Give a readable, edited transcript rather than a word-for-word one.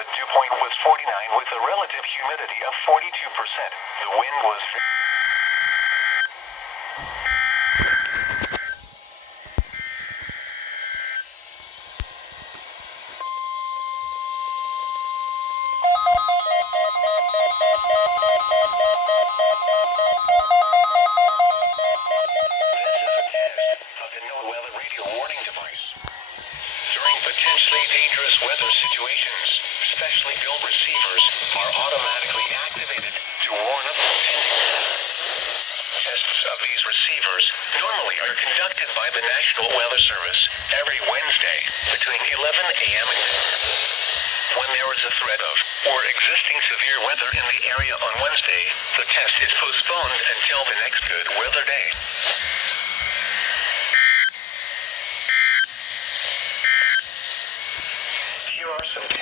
The dew point was 49 with a relative humidity of 42%. The wind was... Potentially dangerous weather situations, specially built receivers are automatically activated to warn of impending. Tests of these receivers normally are conducted by the National Weather Service every Wednesday between 11 a.m. and noon. When there is a threat of or existing severe weather in the area on Wednesday, the test is postponed until the next good weather day. Here are some